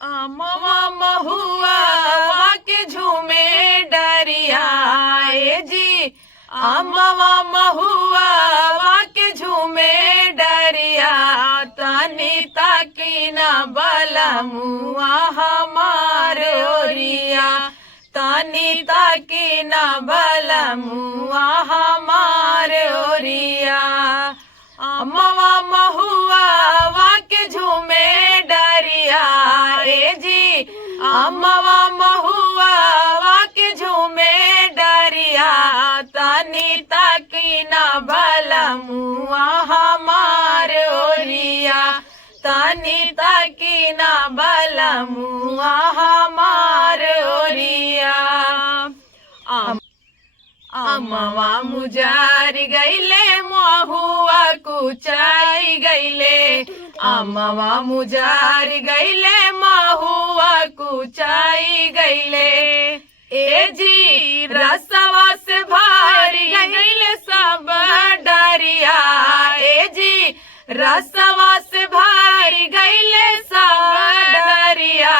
अमवा महुआ के झूमे डरिया ए जी। अमवा महुआ के झूमे डरिया तनी ताकी न बलमुआ हमार ओरिया। तनी ताकी न बलमुआ हमार ओरिया। अमवा महुआ के झूमे डरिया ए जी। अमवा महुआ के झूमे डरिया तनी ताकी न बलमुआ हमार ओरिया। तनी ताकी न बलमुआ हमार ओरिया। अमवा मुजार गईले महुआ कुचाई गईले। अमवा मुजार गईले महुआ कुचाई गईले ए जी। रसवा से भारी गईले सब डरिया ए जी। रसवा से भारी गईले सब डरिया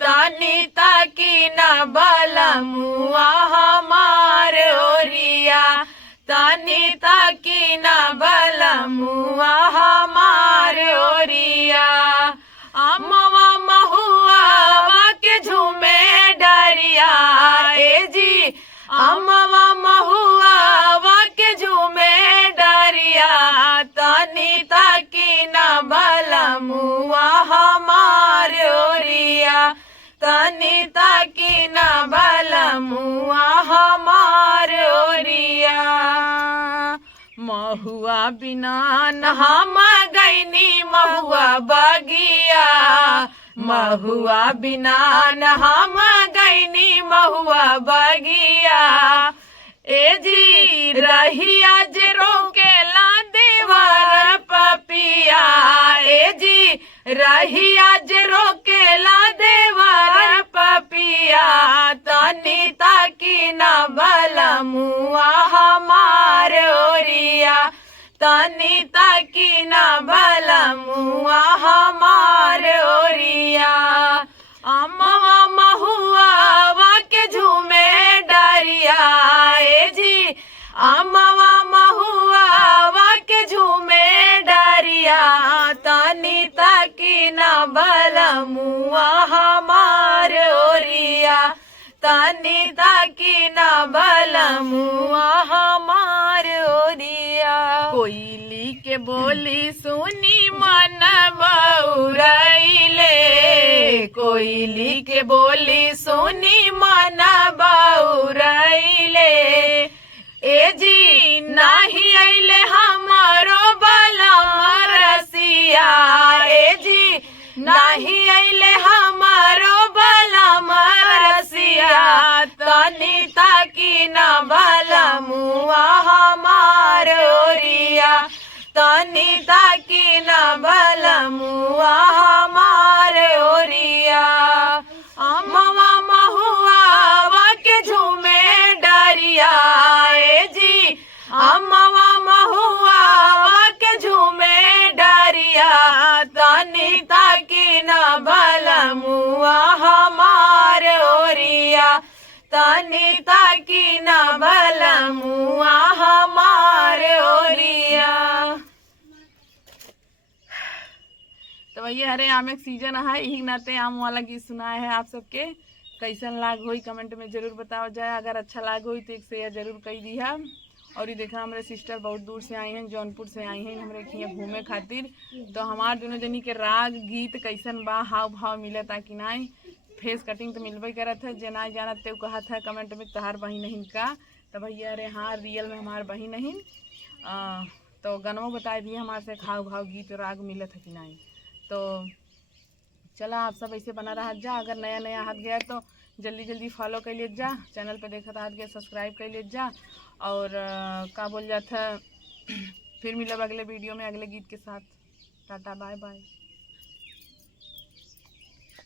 तनी ताकी न बलमुआ हमार ओरिया। तनी ताकी न बलमुआ हमार ओरिया। अमवा महुआ के झूमे डरिया ए जी। अमवा महुआ के झूमे डरिया तनी ताकी न बलमुआ हमार ओरिया। तनी ताकी न बलमुआ हमार ओरिया। महुआ बिना हम गईनी महुआ बगिया। महुआ बिना हम गईनी महुआ बगिया ए जी। रहिया जे रोकेला देवर पपिया ए जी। रहिया जे रोकेला देवर पपिया तनी ताकी न बलमुआ हमार ओरिया। तनी ताकी न बलमुआ हमार ओरिया। अमवा महुआ के झूमे डरिया ए जी। अमवा महुआ के झूमे डरिया तनी ताकी न बलमुआ हमार ओरिया। तनी ताकी न बलमुआ हमार ओरिया। कोयली के बोली सुनी मन बउरइले। कोयली के बोली सुनी मन बउरइले ए जी। नाही अइले हमारो बलम रसिया ए जी। नाही अइले हमारो बलम रसिया तनी ताकी न बलमुआ हमार ओरिया। तनी ताकी न बलमुआ हमार ओरिया। अमवा महुआ के झूमे डरिया ए जी। अमवा महुआ के झूमे डरिया तनी ताकी न बलमुआ हमार ओरिया। तनी ताकी न बलमुआ हमार ओरिया। तो भैया अरे आम एक सीजन है यही नाते आम वाला गीत सुनाए है आप सबके। कैसन लाग होई कमेंट में जरूर बताओ जाए। अगर अच्छा लाग होई तो एक शेयर जरूर कर दिया। और ये देखा हमारे सिस्टर बहुत दूर से आई हैं, जौनपुर से आई हैं हमारे यहाँ घूमे खातिर। तो हमार दोनों जनी के राग गीत कैसन बा हाव भाव मिले ताकि नाई फेस कटिंग तो मिलबे करत है। जे ना जानत ते कहा था कमेंट में तहार बहिन नहीं का। तो भैया अरे हाँ रियल में हमार बहिन नहीं। तो गनवो बता दिए हमारे से खाव भाव गीत राग मिलत है कि नहीं। तो चला आप सब ऐसे बना रहा जा। अगर नया नया हाथ गया तो जल्दी जल्दी फॉलो कर लीजिए जा। चैनल पर देखा हाथ गया सब्सक्राइब कर लीजिए जा। और का बोल जाता फिर मिलब अगले वीडियो में अगले गीत के साथ। Tata bye by.